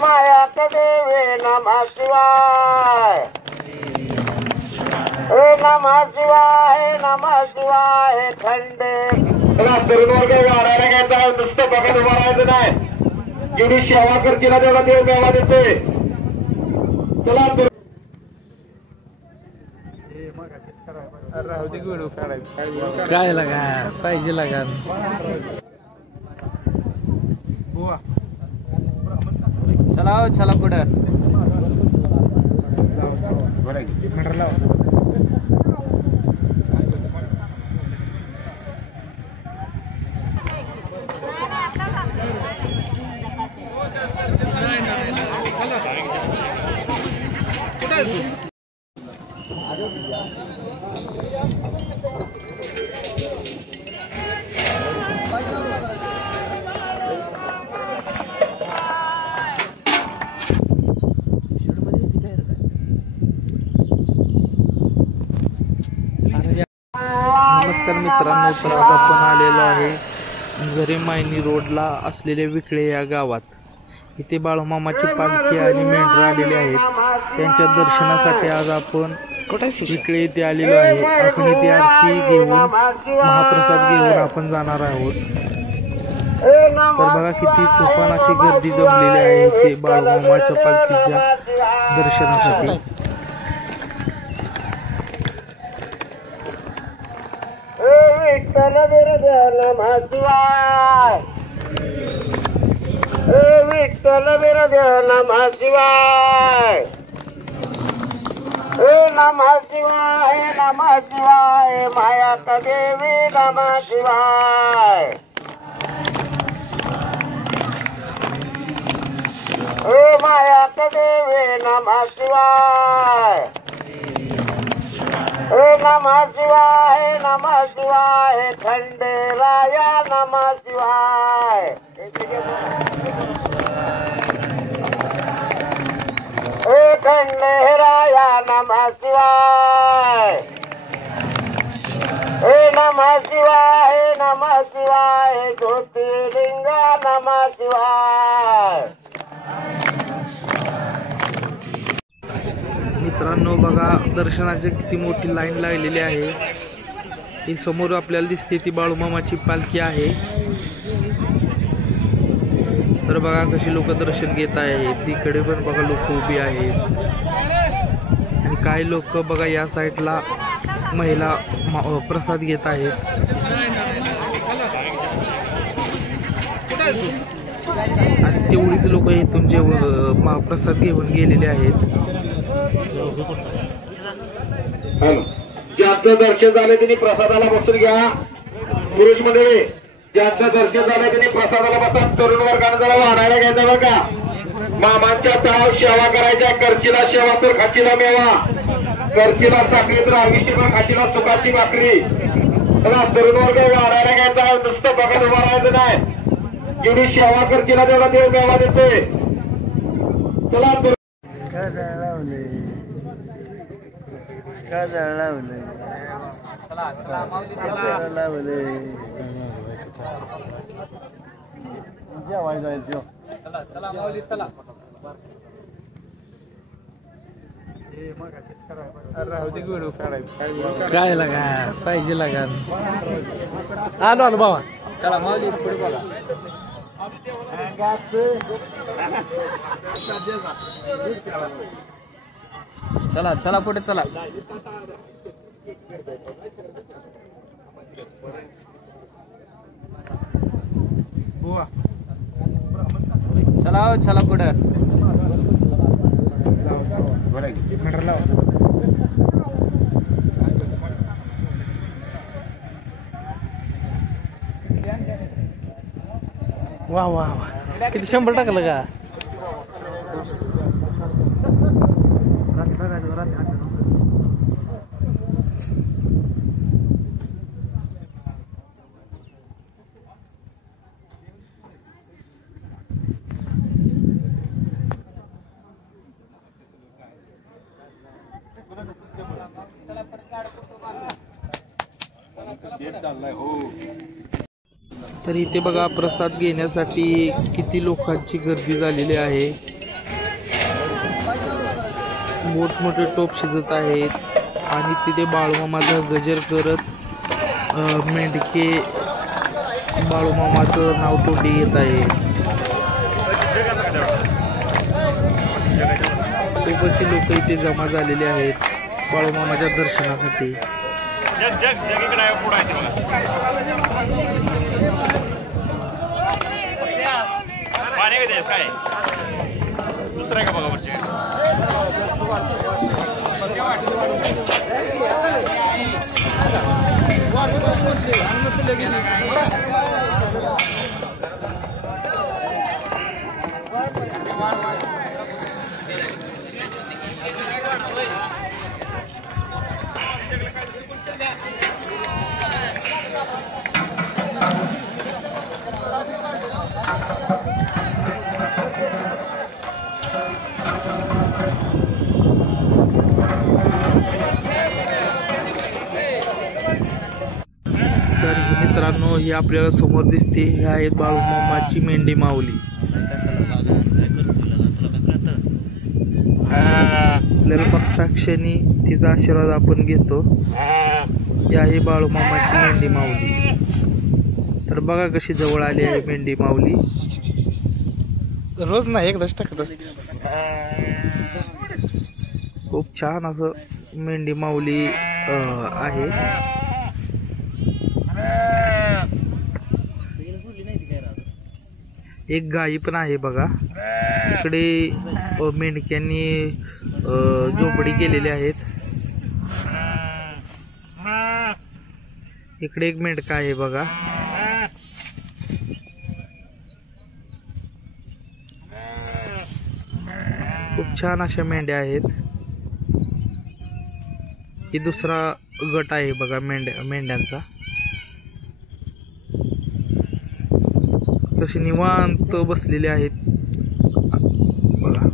माया देवी नमः शिवाय, नमः शिवाय, नमः शिवाय. खंडे तरुण वर्ग गाड्याला घ्यायचा, नुसतं बघत उभं राहायचं नाही. जेवढी सेवा करशील तेवढा देव मेवा देते. चला काय लागा पाहिजे लागा चला चला पुढे नमस्कार मित्रांनो, तर आज आपण आलेलो आहे झरे मायनी रोडला असलेल्या विकळे या गावात. इथे बाळूमामाची पालखी आणि मेंढरं आलेली आहेत. त्यांच्या दर्शनासाठी आज आपण विकळे इथे आलेलो आहे. आपण इथे आरती घेऊन महाप्रसाद घेऊन आपण जाणार आहोत. तर बघा किती तुफान अशी गर्दी जमलेली आहे इथे बाळूमामाच्या पालखीच्या दर्शनासाठी. विठ्ठल नमः शिवाय, विठ्ठल नमः शिवाय, नमः शिवाय, नमः शिवाय. माया देवी नमः शिवाय, माया देवी नमः शिवाय, नमः शिवाय, नमः शिवाय. खंडेराया नमः शिवाय, खंडेराया नमः शिवाय, नमः शिवाय, नमः शिवाय. ज्योतिर्लिंग नमः शिवाय. मित्रांनो बघा दर्शनाची किती मोठी लाईन लागलेली आहे. ही समोर आपल्याला दिसते ती बाळूमामाची पालखी आहे. तर बघा कशी लोक दर्शन घेत आहेत. तिकडे पण बघा लोक उभी आहेत आणि काही लोक बघा या साईडला महिला प्रसाद घेत आहेत. आणि तेवढीच लोक इथून महाप्रसाद घेऊन गेलेले आहेत. ज्यांचं दर्शन झालं त्यांनी प्रसादाला बसून घ्या. पुरुष मंडळी ज्यांचं दर्शन झालं त्यांनी प्रसादाला बसा. तरुण वर्गाने जरा वाढायला घ्यायचं बरं का. मामांच्या तळाव सेवा करायच्या. करचीला सेवा तर खाचीला मेवा, करचीला चाकरी तर आगीशी पण खाचीला सुखाची भाकरी. चला तरुण वर्ग वाढायला घ्यायचा, नुसतं बघत उभं राहायचं नाही. जेवढी सेवा करचीला तेवढा देव मेवा देते. चला काय लागा पाहिजे लागा आलो आलो बाबा. चला माऊली पुढे बोला. चला चला पुढे चला. चला चला पुढे. वा वा वा किती 100 टाकलं का. तर इथे बघा प्रसाद घेण्यासाठी किती लोकांची गर्दी झालेली आहे. मोठमोठे टोप शिजत आहेत आणि तिथे बाळूमामाचा गजर करत मेंढके बाळूमामाचं नाव तोंडी येत आहे. खूप अशी लोक इथे जमा झालेले आहेत बाळूमामाच्या दर्शनासाठी. काय दुसरं का बघा वरचे तर मित्रांनो ही आपल्याला समोर दिसते हे आहेत बाळूमामाची मेंढी माऊली. आपल्याला बघता क्षणी तिचा आशीर्वाद आपण घेतो. ही आहे बाळूमामाची मेंढी माऊली. तर बघा कशी जवळ आली आहे मेंढी माऊली. रोज नाही एकदाच टाकत असते. खूप छान असं मेंढी माऊली आहे. एक गाई पण आहे बघा. इकडे मेंढक्यांनी झोपडी केलेली आहेत. इकडे एक मेंढका आहे बघा. खूप छान अशा मेंढ्या आहेत. ही दुसरा गट आहे बघा मेंढ्यांचा. कशी निवांत बसलेले आहेत बघा.